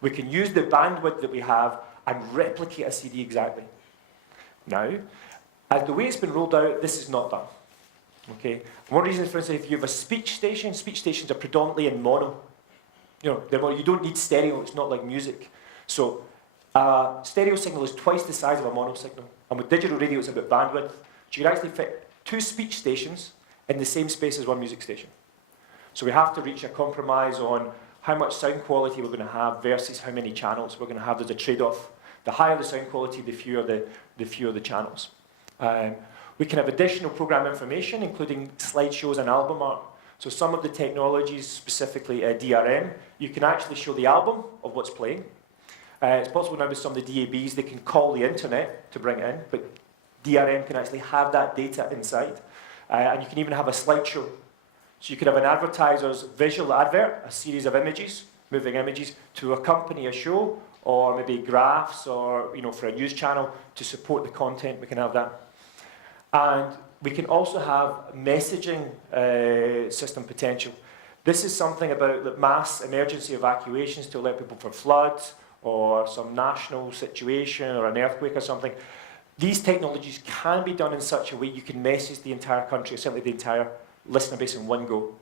We can use the bandwidth that we have and replicate a CD exactly. Now, as the way it's been rolled out, this is not done. Okay? One reason, for instance, if you have a speech stations are predominantly in mono. You don't need stereo, it's not like music. So, stereo signal is twice the size of a mono signal. And with digital radio, it's about bandwidth. So you can actually fit 2 speech stations in the same space as 1 music station. So we have to reach a compromise on how much sound quality we're going to have versus how many channels we're going to have. There's a trade-off. The higher the sound quality, the fewer the channels. We can have additional program information, including slideshows and album art. So some of the technologies, specifically DRM, you can actually show the album of what's playing. It's possible now with some of the DABs, they can call the internet to bring it in, but DRM can actually have that data inside. And you can even have a slideshow. So you could have an advertiser's visual advert, a series of images, moving images, to accompany a show, or maybe graphs, or for a news channel to support the content. We can have that. And we can also have messaging system potential. This is something about the mass emergency evacuations to alert people for floods, or some national situation, or an earthquake or something. These technologies can be done in such a way you can message the entire country, or certainly the entire listener base in one go.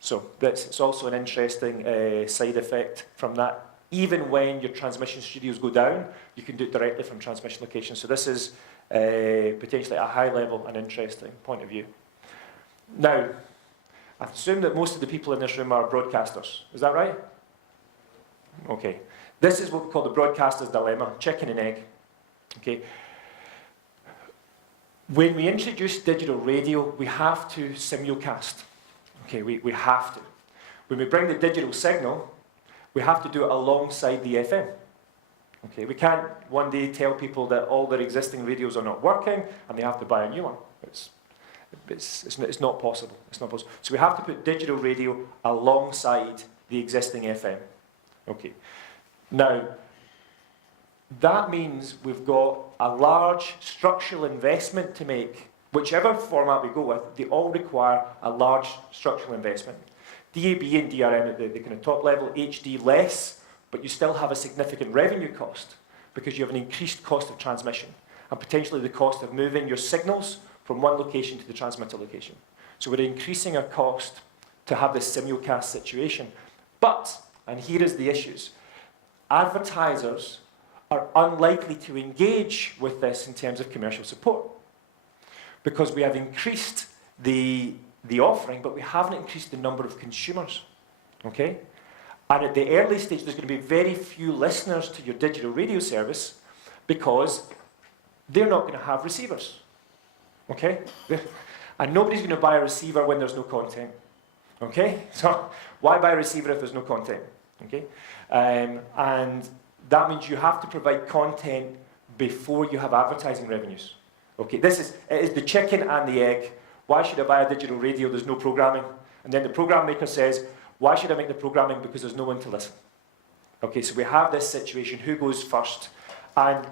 So it's also an interesting side effect from that. Even when your transmission studios go down, you can do it directly from transmission locations. So this is potentially a high level and interesting point of view. Now, I assume that most of the people in this room are broadcasters. Is that right? Okay. This is what we call the broadcaster's dilemma, chicken and egg. Okay. When we introduce digital radio, we have to simulcast. Okay, we have to. When we bring the digital signal, we have to do it alongside the FM. Okay, we can't one day tell people that all their existing radios are not working and they have to buy a new one. It's not possible. It's not possible. So we have to put digital radio alongside the existing FM. Okay. Now, that means we've got a large structural investment to make. Whichever format we go with, they all require a large structural investment. DAB and DRM at the kind of top level, HD less, but you still have a significant revenue cost because you have an increased cost of transmission and potentially the cost of moving your signals from one location to the transmitter location. So we're increasing our cost to have this simulcast situation. But, and here is the issues, advertisers are unlikely to engage with this in terms of commercial support because we have increased the offering, but we haven't increased the number of consumers, okay? And at the early stage, there's going to be very few listeners to your digital radio service because they're not going to have receivers, okay? And nobody's going to buy a receiver when there's no content, okay? So why buy a receiver if there's no content, okay? And that means you have to provide content before you have advertising revenues, okay? It is the chicken and the egg. Why should I buy a digital radio? There's no programming. And then the program maker says, why should I make the programming? Because there's no one to listen. Okay, so we have this situation, who goes first? And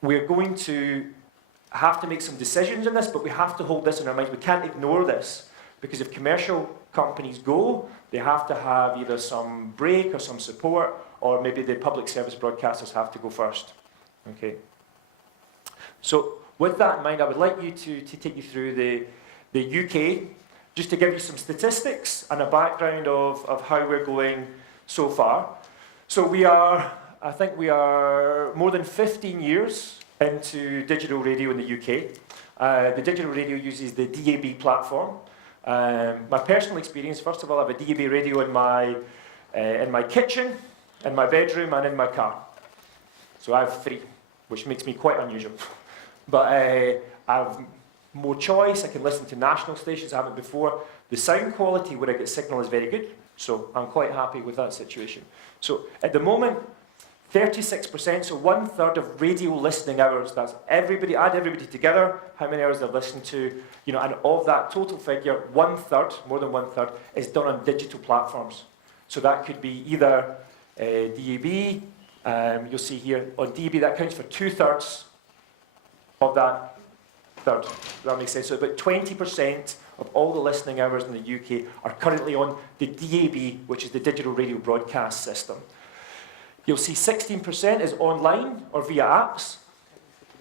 we're going to have to make some decisions on this, but we have to hold this in our minds. We can't ignore this, because if commercial companies go, they have to have either some break or some support, or maybe the public service broadcasters have to go first. Okay. So with that in mind, I would like you to take you through the UK, just to give you some statistics and a background of how we're going so far. So I think we are more than 15 years into digital radio in the UK. The digital radio uses the DAB platform. My personal experience, first of all, I have a DAB radio in my kitchen, in my bedroom, and in my car. So I have 3, which makes me quite unusual. But I have more choice. I can listen to national stations. I haven't before. The sound quality where I get signal is very good. So I'm quite happy with that situation. So at the moment, 36%, so 1/3 of radio listening hours, that's everybody, add everybody together, how many hours they've listened to, and of that total figure, 1/3, more than 1/3, is done on digital platforms. So that could be either DAB, you'll see here, on DAB that counts for 2/3 of that third. Does that make sense? So about 20% of all the listening hours in the UK are currently on the DAB, which is the digital radio broadcast system. You'll see 16% is online or via apps.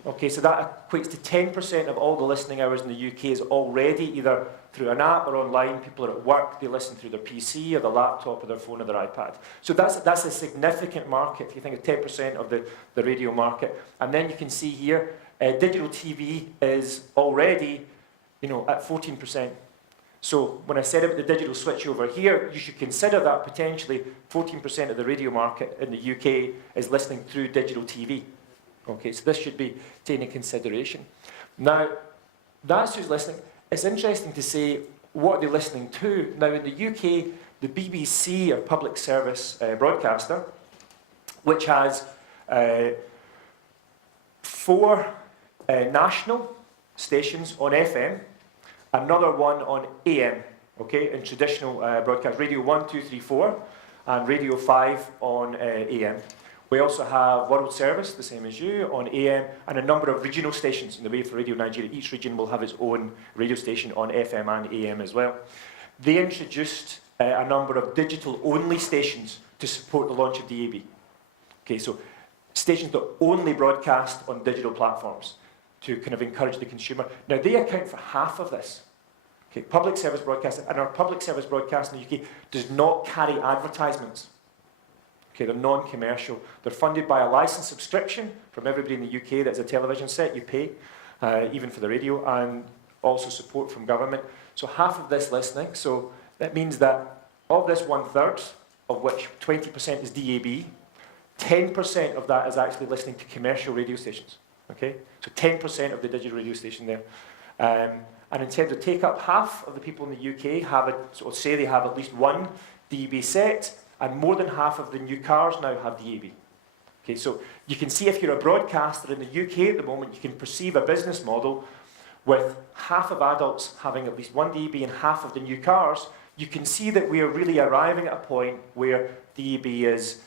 Okay, so that equates to 10% of all the listening hours in the UK is already either through an app or online. People are at work, they listen through their PC or their laptop or their phone or their iPad. So that's a significant market, if you think of 10% of the radio market. And then you can see here, digital TV is already, at 14%. So when I said about the digital switch over here, you should consider that potentially 14% of the radio market in the UK is listening through digital TV. Okay, so this should be taken into consideration. Now, that's who's listening. It's interesting to say, what are they listening to? Now, in the UK, the BBC, or public service broadcaster, which has 4 national stations on FM, another one on AM, okay, in traditional broadcast, Radio 1, 2, 3, 4, and Radio 5 on AM. We also have World Service, the same as you, on AM, and a number of regional stations in the way for Radio Nigeria. Each region will have its own radio station on FM and AM as well. They introduced a number of digital-only stations to support the launch of DAB. Okay, so stations that only broadcast on digital platforms to kind of encourage the consumer. Now, they account for half of this. Okay, public service broadcasting, and our public service broadcast in the UK does not carry advertisements. Okay, they're non-commercial. They're funded by a licensed subscription from everybody in the UK that's a television set. You pay, even for the radio, and also support from government. So half of this listening. So that means that of this 1/3, of which 20% is DAB, 10% of that is actually listening to commercial radio stations. Okay, so 10% of the digital radio station there. And in terms of take-up, half of the people in the UK say they have at least one DAB set. And more than half of the new cars now have DAB. Okay, so you can see if you're a broadcaster in the UK at the moment, you can perceive a business model with half of adults having at least one DAB and half of the new cars. You can see that we are really arriving at a point where DAB is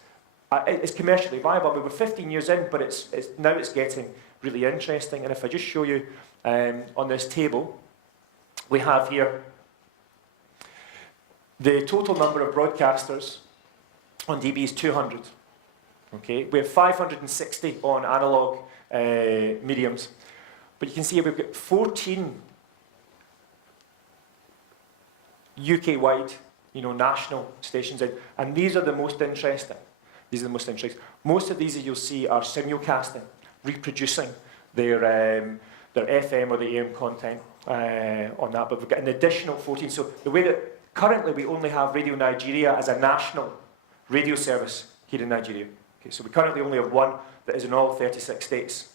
commercially viable. I mean, we're 15 years in, but now it's getting really interesting. And if I just show you on this table, we have here the total number of broadcasters on DAB is 200. Okay, we have 560 on analog mediums, but you can see we've got 14 UK-wide, national stations in, and these are the most interesting. These are the most interesting. Most of these, as you'll see, are simulcasting, reproducing their FM or the AM content on that. But we've got an additional 14. So the way that currently we only have Radio Nigeria as a national radio service here in Nigeria. Okay, so we currently only have one that is in all 36 states.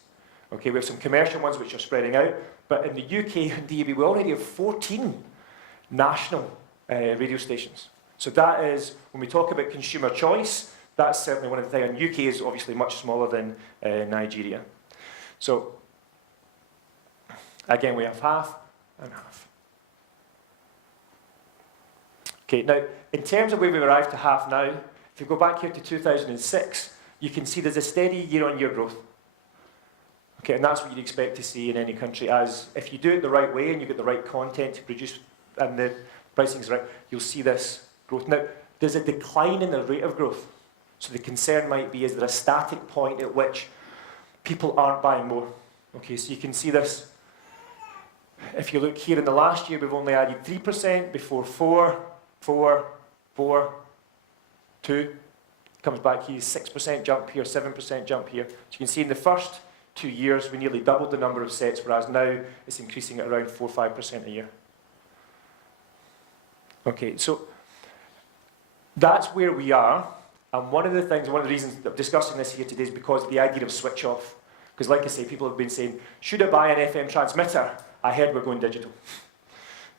Okay, we have some commercial ones which are spreading out, but in the UK and DAB we already have 14 national radio stations. So that is, when we talk about consumer choice, that's certainly one of the things. And UK is obviously much smaller than Nigeria. So again, we have half and half. Okay, now in terms of where we've arrived to half now, if you go back here to 2006, you can see there's a steady year-on-year growth. Okay, and that's what you'd expect to see in any country, as if you do it the right way and you get the right content to produce and the pricing is right, you'll see this growth. Now, there's a decline in the rate of growth. So the concern might be, is there a static point at which people aren't buying more? Okay, so you can see this. If you look here in the last year, we've only added 3%, before 4, 2, comes back here, 6% jump here, 7% jump here. So you can see in the first 2 years, we nearly doubled the number of sets, whereas now it's increasing at around 4 or 5% a year. Okay, so that's where we are. And one of the reasons that I'm discussing this here today is because of the idea of switch off. Because like I say, people have been saying, should I buy an FM transmitter? I heard we're going digital.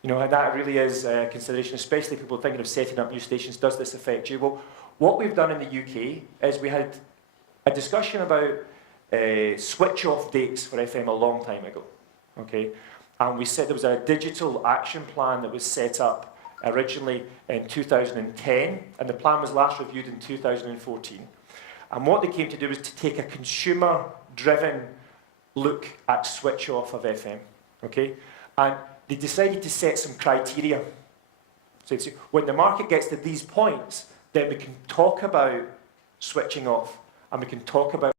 And that really is a consideration, especially people thinking of setting up new stations. Does this affect you? Well, what we've done in the UK is we had a discussion about switch-off dates for FM a long time ago. Okay, and we said there was a digital action plan that was set up originally in 2010, and the plan was last reviewed in 2014. And what they came to do was to take a consumer-driven look at switch-off of FM. Okay, and they decided to set some criteria. So it's, when the market gets to these points, then we can talk about switching off, and we can talk about